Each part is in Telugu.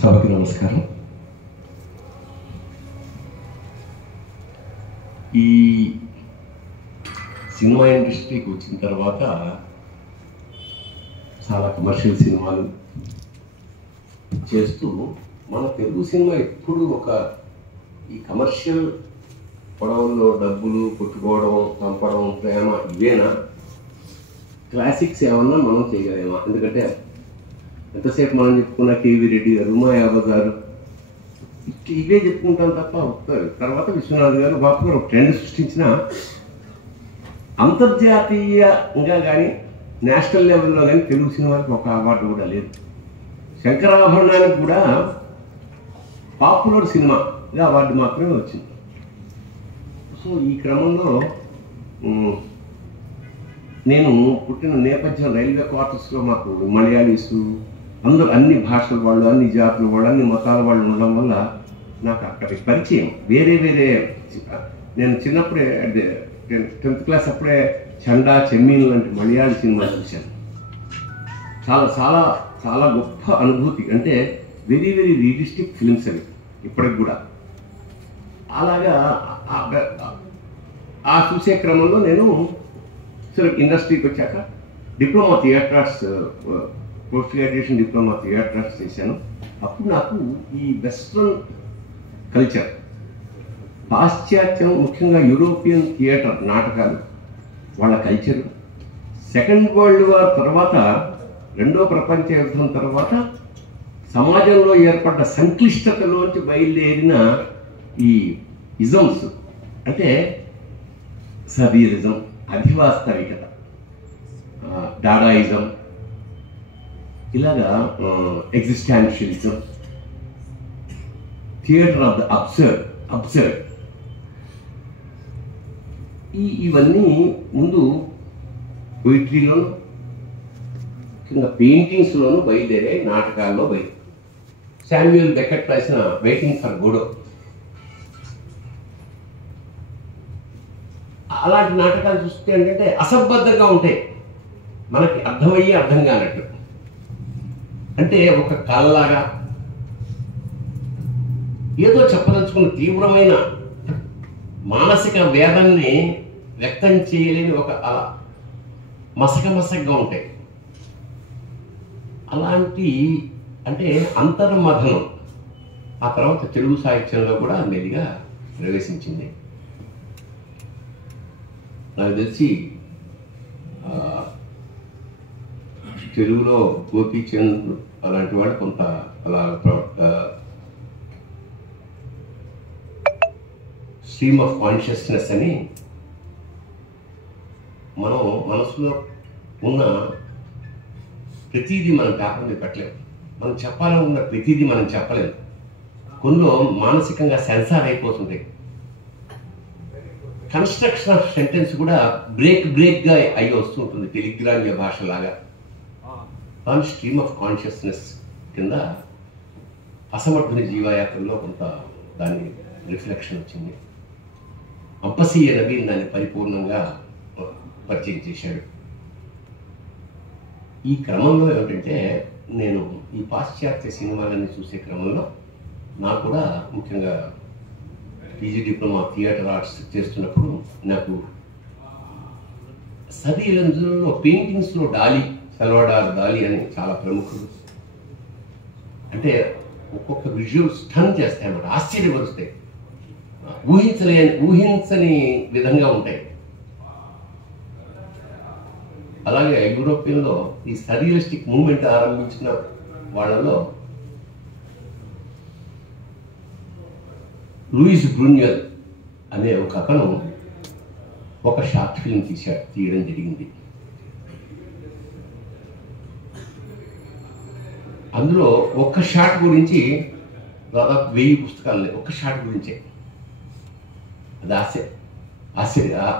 సభకి నమస్కారం. ఈ సినిమా ఇండస్ట్రీకి వచ్చిన తర్వాత చాలా కమర్షియల్ సినిమాలు చేస్తూ మన తెలుగు సినిమా ఎప్పుడు ఈ కమర్షియల్ పొడవుల్లో డబ్బులు కొట్టుకోవడం, చంపడం, ప్రేమ ఇవేనా? క్లాసిక్స్ ఏమన్నా మనం చేయగలేమా? ఎందుకంటే ఎంతసేపు మనం చెప్పుకున్న కేవీ రెడ్డి గారు, మాయాబ గారు ఇవే చెప్పుకుంటాం తప్ప వస్తారు. తర్వాత విశ్వనాథ్ గారు బాపు గారు ఒక ట్రెండ్ సృష్టించిన అంతర్జాతీయంగా కానీ నేషనల్ లెవెల్లో కానీ తెలుగు సినిమాకి ఒక అవార్డు కూడా లేదు. శంకరాభరణానికి కూడా పాపులర్ సినిమాగా అవార్డు మాత్రమే వచ్చింది. సో ఈ క్రమంలో నేను పుట్టిన నేపథ్యం రైల్వే క్వార్టర్స్లో మాకు మలయాళీస్ అందరూ అన్ని భాషల వాళ్ళు, అన్ని జాతుల వాళ్ళు, అన్ని మతాల వాళ్ళు ఉండడం వల్ల నాకు అక్కడికి పరిచయం వేరే నేను చిన్నప్పుడే 10th క్లాస్ అప్పుడే చండా, చెమ్మీన్ లాంటి మలయాళీ సినిమాలు చూశాను. చాలా చాలా చాలా గొప్ప అనుభూతి. అంటే వెరీ వెరీ రియలిస్టిక్ ఫిల్మ్స్ అవి ఇప్పటికి కూడా. అలాగా ఆ చూసే క్రమంలో నేను ఇండస్ట్రీకి వచ్చాక diploma theatre arts, post graduation diploma theatre arts చేశాను. అప్పుడు నాకు ఈ వెస్ట్రన్ కల్చర్, పాశ్చాత్యం, ముఖ్యంగా యూరోపియన్ థియేటర్ నాటకాలు, వాళ్ళ కల్చరు, సెకండ్ వరల్డ్ వార్ తర్వాత, రెండో ప్రపంచ యుద్ధం తర్వాత సమాజంలో ఏర్పడ్డ సంక్లిష్టతలోంచి బయలుదేరిన ఈ ఇజమ్స్, అంటే సరియలిజం, అధివాస్తవికత, డాడాయిజం, ఇలాగా ఎగ్జిస్టాన్షియలిజం, థియేటర్ ఆఫ్ ద అబ్సర్డ్ ఇవన్నీ ముందు పోయిట్రీలోను, కింద పెయింటింగ్స్లోనూ బయలుదేరాయి, నాటకాల్లో శామ్యూయల్ బెకెట్ రాసిన వెయిటింగ్ ఫర్ గోడో, అలాంటి నాటకాలు చూస్తే ఏంటంటే అసంబద్ధంగా ఉంటాయి, మనకి అర్థమయ్యి అర్థం కానట్టు. అంటే ఒక కళలాగా ఏదో చెప్పదలుచుకున్న తీవ్రమైన మానసిక వేదనని వ్యక్తం చేయలేని ఒక అలా మసకగా ఉంటాయి. అలాంటి అంటే అంతర్మథనం ఆ తర్వాత తెలుగు సాహిత్యంలో కూడా మెల్లిగా ప్రవేశించింది. నాకు తెలిసి తెలుగులో గోపీచంద్ అలాంటి వాడు కొంత అలా స్ట్రీమ్ ఆఫ్ కాన్షియస్నెస్ అని మనం మనసులో ఉన్న ప్రతిదీ మనం పేపర్ మీద పెట్టలేము, మనం చెప్పాలనుకున్న ప్రతిదీ మనం చెప్పలేము. కొన్ని మానసికంగా సెన్సార్ అయిపోతుంది. కన్స్ట్రక్షన్ ఆఫ్ సెంటెన్స్ కూడా బ్రేక్గా అయ్యి వస్తుంటుంది, టెలిగ్రామ్య భాషలాగా. కానీ స్ట్రీమ్ ఆఫ్ కాన్షియస్నెస్ కింద అసమర్థుని జీవయాత్రలో కొంత దాని రిఫ్లెక్షన్ వచ్చింది. అంపసీయ నవీన్ దాన్ని పరిపూర్ణంగా పరిచయం చేశాడు. ఈ క్రమంలో ఏమిటంటే నేను ఈ పాశ్చాత్య సినిమాలన్నీ చూసే క్రమంలో నాకు కూడా ముఖ్యంగా పీజీ డిప్లొమా థియేటర్ ఆర్ట్స్ చేస్తున్నప్పుడు నాకు సరియలిజంలో పెయింటింగ్స్లో సల్వాడార్ దాలి అని చాలా ప్రముఖులు. అంటే ఒక్కొక్క విజువల్ స్టన్ చేస్తాయి అన్నమాట, ఆశ్చర్యపరుస్తాయి, ఊహించని విధంగా ఉంటాయి. అలాగే యూరోపియన్లో ఈ సరియలిస్టిక్ మూవ్మెంట్ ఆరంభించిన వాళ్ళలో లూయిస్ బ్రూన్యర్ అనే ఒక అతను ఒక షార్ట్ ఫిల్మ్ తీయడం జరిగింది. అందులో ఒక్క షాట్ గురించి దాదాపు 1000 పుస్తకాలు లేవు, ఒక్క షాట్ గురించే. అది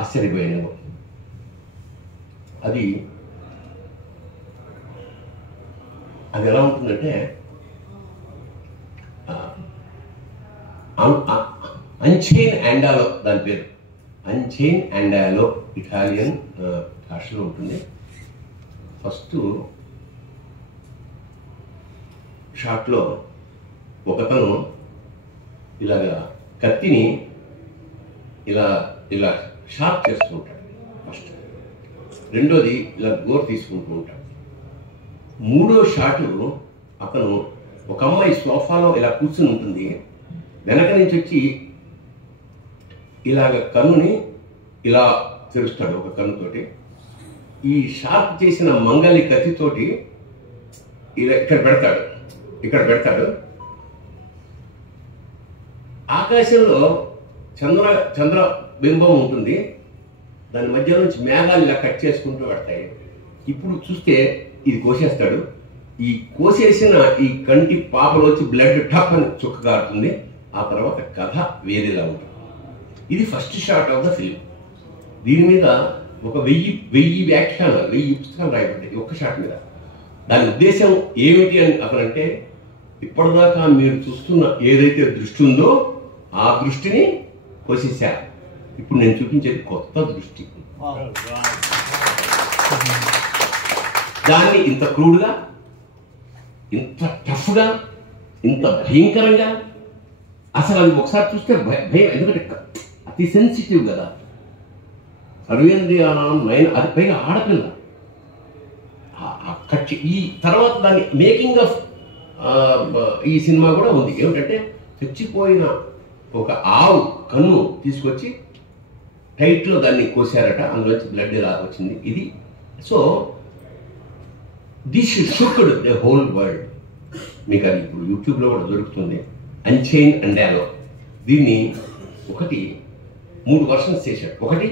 ఆశ్చర్యపోయాను. అది ఎలా ఉంటుందంటే అంచైన్ అండాలో, దాని పేరు అంచైన్ అండాలో, ఇటాలియన్ భాషలో ఉంటుంది. ఫస్ట్ షాట్లో ఒకతను ఇలాగా కత్తిని ఇలా ఇలా షార్ప్ చేస్తూ ఉంటాడు ఫస్ట్, రెండోది ఇలా గోరు తీసుకుంటూ ఉంటాడు, మూడో షాటు అతను ఒక అమ్మాయి సోఫాలో ఇలా కూర్చుని ఉంటుంది, వెనక నుంచి వచ్చి ఇలాగ కన్నుని ఇలా తెరుస్తాడు ఒక కన్నుతోటి, ఈ షార్ప్ చేసిన మంగళి కత్తితోటి ఇలా ఇక్కడ పెడతాడు. ఆకాశంలో చంద్ర బింబం ఉంటుంది, దాని మధ్య నుంచి మేఘాలు ఇలా కట్ చేసుకుంటూ పడతాయి. ఇప్పుడు చూస్తే ఇది కోసేస్తాడు, ఈ కోసేసిన ఈ కంటి పాపలోంచి బ్లడ్ టప్ అని చుక్క కారుతుంది. ఆ తర్వాత కథ వేరేలా ఉంటుంది. ఇది first shot of the film. దీని మీద ఒక 1000 వ్యాఖ్యానాలు, 1000 పుస్తకాలు రాయబడ్డాయి ఒక్క షాట్ మీద. దాని ఉద్దేశం ఏమిటి అని అతనంటే, ఇప్పటిదాకా మీరు చూస్తున్న ఏదైతే దృష్టి ఉందో ఆ దృష్టిని కోసేశారు, ఇప్పుడు నేను చూపించేది కొత్త దృష్టి. దాన్ని ఇంత క్రూడ్గా, ఇంత టఫ్గా, ఇంత భయంకరంగా, అసలు అది ఒకసారి చూస్తే భయం, ఎందుకంటే అతి సెన్సిటివ్ కదా, సర్వేంద్రియానం నయన, అది పైగా ఆడపిల్ల. ఈ తర్వాత దాన్ని మేకింగ్ ఆఫ్ ఈ సినిమా కూడా ఉంది. ఏమిటంటే చచ్చిపోయిన ఒక ఆవు కన్ను తీసుకొచ్చి టైట్లో దాన్ని కోసారట, అందులోంచి బ్లడ్ ఇలా వచ్చింది. ఇది so this shook the whole world. మీకు అది ఇప్పుడు యూట్యూబ్లో కూడా దొరుకుతుంది, అన్చైన్ అండాలో. దీన్ని 3 వర్షన్స్ చేశాడు. 1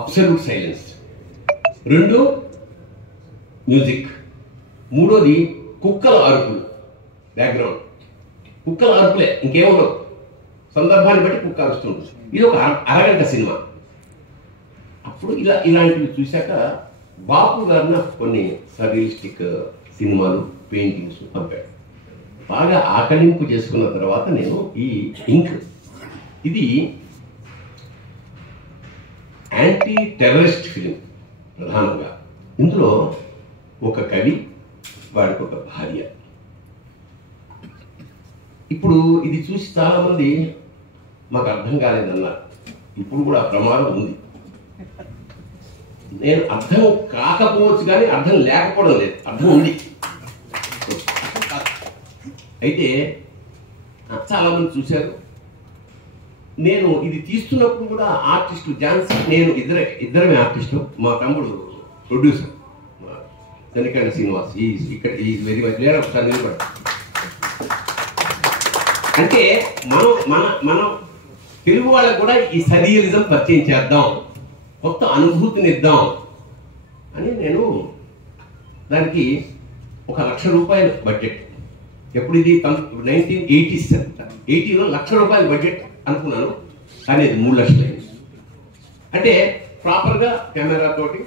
అబ్సల్యూట్ సైలెన్స్, 2 మ్యూజిక్, 3 కుక్కల అరుపులు బ్యాక్గ్రౌండ్. కుక్కల అరుపులే, ఇంకేముండవు, సందర్భాన్ని బట్టి కుక్క అరుస్తుంటుంది. ఇది ఒక అరగంట సినిమా. అప్పుడు ఇలాంటివి చూశాక బాపు గారిన కొన్ని సర్రియలిస్టిక్ సినిమాలు, పెయింటింగ్స్ పంపాడు. బాగా ఆకలింపు చేసుకున్న తర్వాత నేను ఈ ఇంక్, ఇది యాంటీ టెర్రరిస్ట్ ఫిలిం ప్రధానంగా. ఇందులో ఒక కవి, వాడికి ఒక భార్య. ఇప్పుడు ఇది చూసి చాలామంది మాకు అర్థం కాలేదన్నారు. ఇప్పుడు కూడా ప్రమాదం ఉంది. నేను అర్థం కాకపోవచ్చు కానీ అర్థం లేకపోవడం లేదు, అర్థం ఉంది. అయితే చాలామంది చూశారు. నేను ఇది తీస్తున్నప్పుడు కూడా ఆర్టిస్టు ఝాన్సీ, నేను ఇద్దరమే ఆర్టిస్టు. మా తమ్ముడు ప్రొడ్యూసర్ చనికండ శ్రీనివాస్, ఇక్కడ ఈ వెరీ మచ్ లేరు. ఒకసారి నిలబడ. అంటే మనం తెలుగు వాళ్ళకు కూడా ఈ సర్రియలిజం పరిచయం చేద్దాం, కొత్త అనుభూతిని ఇద్దాం అని నేను దానికి 1,00,000 రూపాయలు బడ్జెట్. ఎప్పుడు ఇది 1980s, 80లో ₹1,00,000 బడ్జెట్ అనుకున్నాను, కానీ అది 3 లక్షలు అయింది. అంటే ప్రాపర్గా కెమెరా తోటి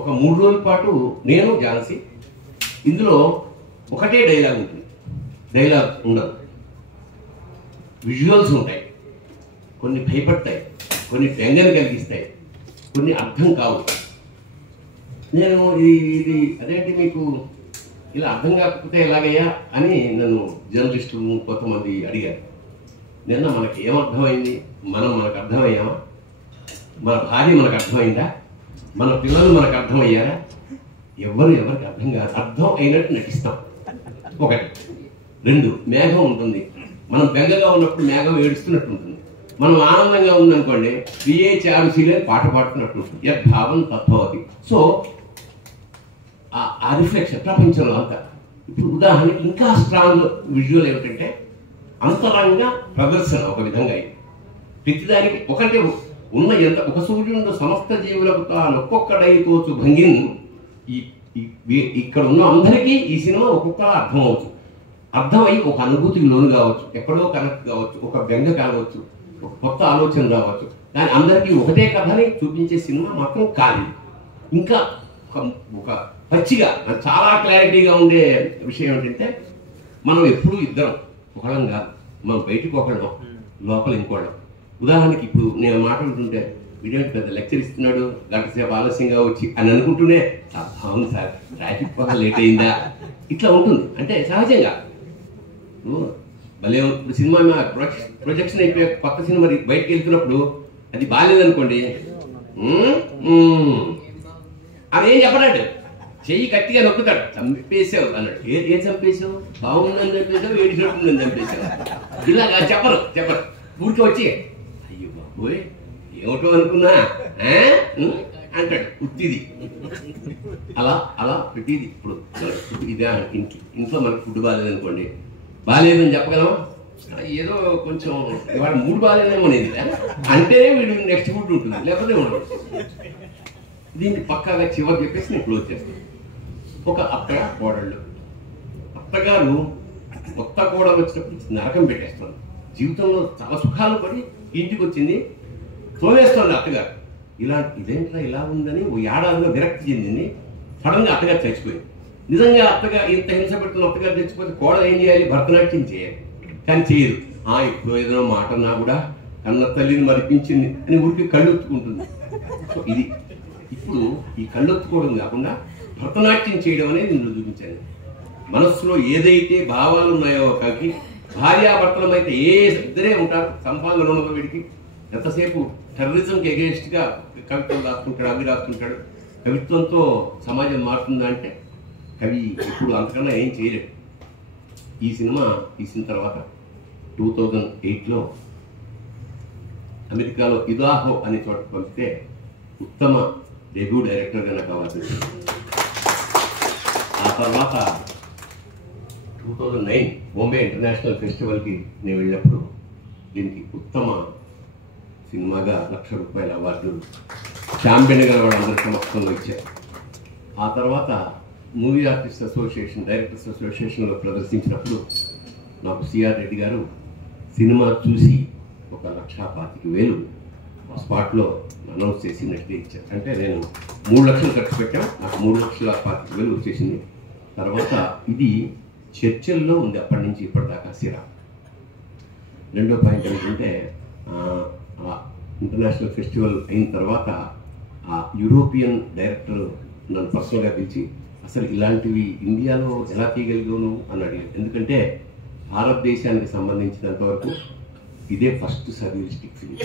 ఒక 3 రోజుల పాటు నేను ఝాన్సీ, ఇందులో ఒకటే డైలాగ్ ఉంటుంది, డైలాగ్ ఉండదు, విజువల్స్ ఉంటాయి. కొన్ని భయపడతాయి, కొన్ని బెంగను కలిగిస్తాయి, కొన్ని అర్థం కావు. నేను ఇది అదేంటి మీకు ఇలా అర్థం కాకపోతే ఎలాగయ్యా అని నన్ను జర్నలిస్టులు కొంతమంది అడిగారు. నిన్న మనకి ఏమర్థమైంది? మనకు అర్థమయ్యామా? మన భార్య మనకు అర్థమైందా? మన పిల్లలు మనకు అర్థమయ్యారా? ఎవరికి అర్థం కాదు. అర్థం అయినట్టు నటిస్తాం. 1. 2, మేఘం ఉంటుంది. మనం బెంగగా ఉన్నప్పుడు మేఘం ఏడుస్తున్నట్టు ఉంటుంది. మనం ఆనందంగా ఉందనుకోండి, విఏ చారుశీలే పాట పాడుతున్నట్టు ఉంటుంది. యద్భావం తత్వవతి. సో ఆ రిఫ్లెక్షన్ ప్రపంచంలో అంతా. ఇప్పుడు ఉదాహరణకి ఇంకా స్ట్రాంగ్ విజువల్ ఏమిటంటే అంతరంగ ప్రదర్శన. ఒక విధంగా ఇది ప్రతిదానికి ఒకటే ఉన్న ఎంత ఒక సూర్యుడు సమస్త జీవులకు తాను ఒక్కొక్కడై తోచు భంగిన్. ఇక్కడ ఉన్న అందరికీ ఈ సినిమా ఒక్కొక్కలా అర్థం అవచ్చు, అర్థమై ఒక అనుభూతికి లోను కావచ్చు, ఎక్కడో కనెక్ట్ కావచ్చు, ఒక బెంగ కావచ్చు, ఒక కొత్త ఆలోచన రావచ్చు. కానీ అందరికీ ఒకటే కథని చూపించే సినిమా మాత్రం కాదు. ఇంకా ఒక పచ్చిగా చాలా క్లారిటీగా ఉండే విషయం ఏంటంటే, మనం ఎప్పుడూ ఇద్దరం ఒకళ్ళం కాదు. మనం బయటకు ఒకళ్ళం, లోపల ఇంకోళ్ళం. ఉదాహరణకి ఇప్పుడు నేను మాట్లాడుతుంటే వీడేంటి పెద్ద లెక్చర్ ఇస్తున్నాడు, గంట సేపు ఆలస్యంగా వచ్చి అని అనుకుంటూనే అవును సార్ ట్రాఫిక్ బాగా లేట్ అయిందా, ఇట్లా ఉంటుంది. అంటే సహజంగా భలే ఇప్పుడు సినిమా ప్రొజెక్షన్ అయిపోయి కొత్త సినిమా బయటకు వెళ్తున్నప్పుడు అది బాగాలేదనుకోండి, అదేం చెప్పడాడు, చెయ్యి గట్టిగా నొక్కుతాడు, చంపేసావు అన్నాడు. ఏం చంపేసావు? బాగుందని చంపేసావు, ఏడిచినట్టుందని చంపేసావు. ఇలాగా చెప్పరు ఊరికి వచ్చి అయ్యో బాబోయ్ ఏమిటో అనుకున్నా అంటాడు ఉత్తిది. అలా ప్రతిది ఇప్పుడు ఇదే ఇంట్లో మనకి ఫుడ్ బాగాలేదనుకోండి, బాగాలేదని చెప్పగలమా? ఏదో కొంచెం ఇవాళ మూడు బాగాలేదేమో అనేది అంటేనే వీడు నెక్స్ట్ ఫుడ్ ఉంటుంది, లేకపోతే ఉండదు. దీన్ని పక్కాగా చివరి చెప్పేసి నేను క్లోజ్ చేస్తాను. ఒక అత్తగా కోడళ్ళు, అత్తగారు కొత్త కోడలు వచ్చినప్పుడు నరకం పెట్టేస్తాను. జీవితంలో చాలా సుఖాలు పడి ఇంటికి వచ్చింది, తోలేస్తుంది అత్తగారు. ఇదేంట్రా ఇలా ఉందని ఓ ఏడాదిలో విరక్తి చెందింది. సడన్గా అత్తగారు చచ్చిపోయింది. నిజంగా అత్తగా ఇంత హింస పెడుతున్న అత్తగారు చచ్చిపోతే కోడలు ఏం చేయాలి? భరతనాట్యం చేయాలి, కానీ చేయదు. ఇప్పుడు ఏదైనా మాట నా కూడా కన్న తల్లిని మరిపించింది అని ఊరికి కళ్ళొత్తుకుంటుంది. సో ఇది ఇప్పుడు ఈ కళ్ళొత్తుకోవడం కాకుండా భరతనాట్యం చేయడం అనేది నేను చూపించాను. మనస్సులో ఏదైతే భావాలు ఉన్నాయో కాకి భార్యాభర్తలం అయితే ఇద్దరే ఉంటారు, సంపాదన ఉన్నదో వీడికి ఎంతసేపు టెర్రరిజంకి ఎగెన్స్ట్గా కవిత్వం రాస్తుంటాడు, అవి రాస్తుంటాడు. కవిత్వంతో సమాజం మారుతుందా అంటే కవి ఇప్పుడు అంతకన్నా ఏం చేయలేడు. ఈ సినిమా తీసిన తర్వాత 2008లో అమెరికాలో ఇదాహో అనే చోట పంపితే ఉత్తమ డెబ్యూ డైరెక్టర్గా నాకు అవార్డు. ఆ తర్వాత 2009 బాంబే ఇంటర్నేషనల్ ఫెస్టివల్కి నేను వెళ్ళినప్పుడు దీనికి ఉత్తమ సినిమాగా ₹1,00,000 అవార్డు ఛాంపియన్ గల వాళ్ళందరి సమక్షంలో ఇచ్చారు. ఆ తర్వాత మూవీ ఆర్టిస్ట్ అసోసియేషన్, డైరెక్టర్స్ అసోసియేషన్లో ప్రదర్శించినప్పుడు నాకు సిఆర్ రెడ్డి గారు సినిమా చూసి ₹1,25,000 స్పాట్లో అనౌన్స్ చేసి నెక్స్ట్ డే ఇచ్చారు. అంటే నేను 3 లక్షలు ఖర్చు పెట్టాం, నాకు ₹3,25,000 వచ్చేసింది. తర్వాత ఇది చర్చల్లో ఉంది అప్పటి నుంచి ఇప్పటిదాకా సిరా. రెండో పాయింట్ ఏంటంటే ఇంటర్నేషనల్ ఫెస్టివల్ అయిన తర్వాత ఆ యూరోపియన్ డైరెక్టర్ నన్ను పర్సనల్గా పిలిచి అసలు ఇలాంటివి ఇండియాలో ఎలా తీయగలిగాను అని అడిగాను. ఎందుకంటే భారతదేశానికి సంబంధించినంతవరకు ఇదే ఫస్ట్ సర్రియలిస్టిక్ ఫిలిం.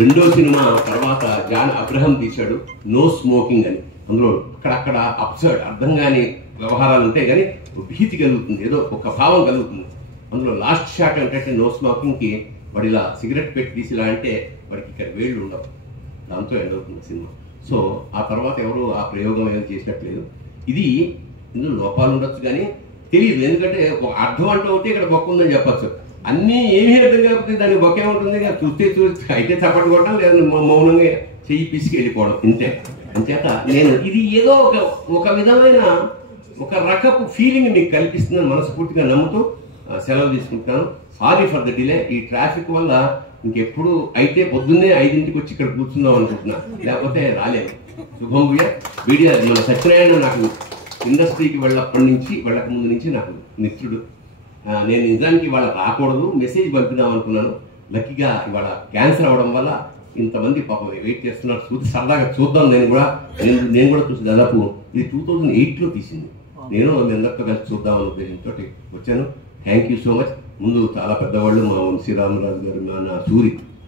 రెండో సినిమా తర్వాత జాన్ అబ్రహం తీశాడు నో స్మోకింగ్ అని. అందులో అక్కడక్కడ అబ్సర్డ్ అర్థం కాని వ్యవహారాలు ఉంటాయి, కానీ భీతి కలుగుతుంది, ఏదో ఒక భావం కలుగుతుంది. అందులో లాస్ట్ షాట్ అంటే నో స్మోకింగ్కి వాడు ఇలా సిగరెట్ పెట్టి తీసి ఇలా అంటే వాడికి ఇక్కడ వేళ్ళు ఉండవు, దాంతో ఎండ్ అవుతుంది సినిమా. సో ఆ తర్వాత ఎవరు ఆ ప్రయోగం ఏదో చేసినట్లేదు. ఇది ఇందులో లోపాలు ఉండొచ్చు కానీ తెలియదు, ఎందుకంటే ఒక అర్థం అంటూ ఉంటే ఇక్కడ బొక్క ఉందని చెప్పచ్చు. అన్నీ ఏమీ అర్థం కాకపోతే దానికి బొక్కే ఉంటుంది, చూస్తే అయితే చప్పటి కొట్టడం లేదా మౌనంగా చెయ్యి పిసికి వెళ్ళిపోవడం ఇంతే. అంచేత నేను ఇది ఏదో ఒక విధమైన ఒక రకపు ఫీలింగ్ మీకు కల్పిస్తుందని మనస్ఫూర్తిగా నమ్ముతూ సెలవు తీసుకుంటాను. Sorry for the delay. ఈ ట్రాఫిక్ వల్ల ఇంకెప్పుడు అయితే పొద్దున్నే 5ంటికి వచ్చి ఇక్కడ కూర్చుందాం అనుకుంటున్నా, లేకపోతే రాలేదు. శుభం భూయ. వీడియో మన సత్యనారాయణ నాకు ఇండస్ట్రీకి వెళ్ళక ముందు నుంచి నాకు మిత్రుడు. నేను నిజానికి ఇవాళ రాకూడదు, మెసేజ్ పంపిద్దాం అనుకున్నాను. లక్కీగా ఇవాళ క్యాన్సర్ అవ్వడం వల్ల ఇంతమంది పాపం వెయిట్ చేస్తున్నారు. సరదాగా చూద్దాం. నేను కూడా చూసి దాదాపు ఇది 2008లో తీసింది. నేను మీ అందరితో కలిసి చూద్దామని ఉద్దేశంతో వచ్చాను. Thank you so much. ముందు చాలా పెద్దవాళ్ళు మా శ్రీరామరాజు గారు, నా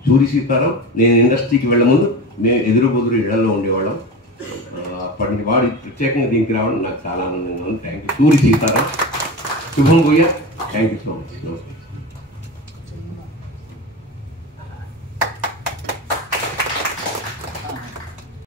సూరి సీతారాం. నేను ఇండస్ట్రీకి వెళ్ళే ముందు మేము ఎదురు ఇళ్లలో ఉండేవాళ్ళం. అప్పటి వాడు ప్రత్యేకంగా దీనికి రావడం నాకు చాలా ఆనందంగా ఉంది. Thank you Suri Sitaram. శుభం భూయ. Thank you so much. నమస్తే.